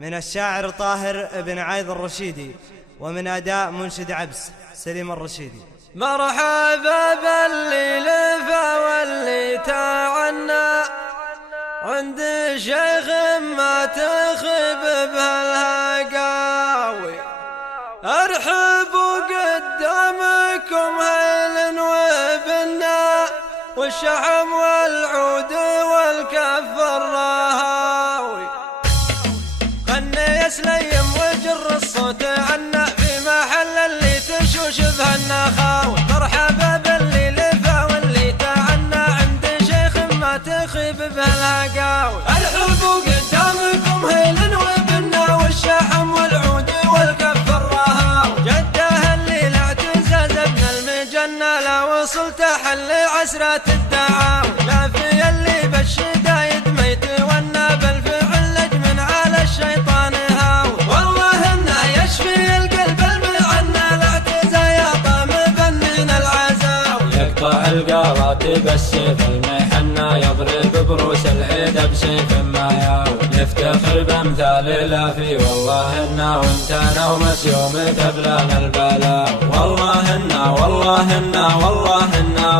من الشاعر طاهر بن عايض الرشيدي، ومن أداء منشد عبس سليم الرشيدي. مرحبا باللي لفى واللي تعنى عند شيخ ما تخيب بهالهقاوي، ارحبوا قدامكم هيل وبنا والشحم والعود والكف الرهاوي، غني يا سليم وجر الصوت عنا في محل اللي تشوش بهالنخاوي. مرحبا باللي لفى واللي تعنى عند شيخ ما تخيب بهالهقاوي، ارحبوا قدامكم هيل وبنا والشحم والعود والكف الرهاوي، جده اللي الاعتزاز ابن المجنة لا وصل تحل عسرات الدعاوي، لا في اللي بالشدايد ما يتونى بالفعل لجمن على الشيطان هاوي، والله انه يشفي القلب المعنى الاعتزا يا طام بنين العزاوي، يقطع القارات بالسيف المحنة يضرب بروس العيد بسيف ما ياوي، نفتخر بامثال الافي والله انا وانت انا ومسيومك بلان البلاوي، والله انا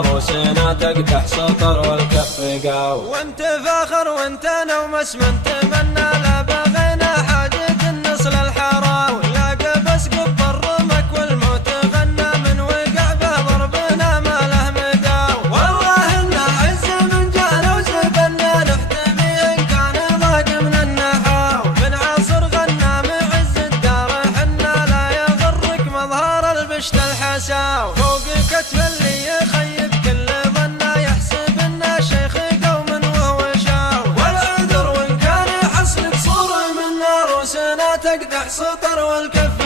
روسنا تقدح سطر والكف قاوي، وانت فاخر وانت نومس من تمنى لا بغينا حاجة النصل الحراوي، لا قبس قب الرمك والموت غنى من وقع به ضربنا ما له مداوي، والله انا عز من جانا وزبنا نحتمي ان كان ضاق من النحاوي، من عصر غنى معز الدار حنا لا يغرك مظهر البشت الحساوي، فوق كتف اللي يخيب كل ظنه يحسب انه شيخ قوم وهو شاوي، والعذر وان كان حصلك صورة من روسنا تقدح سطر والكف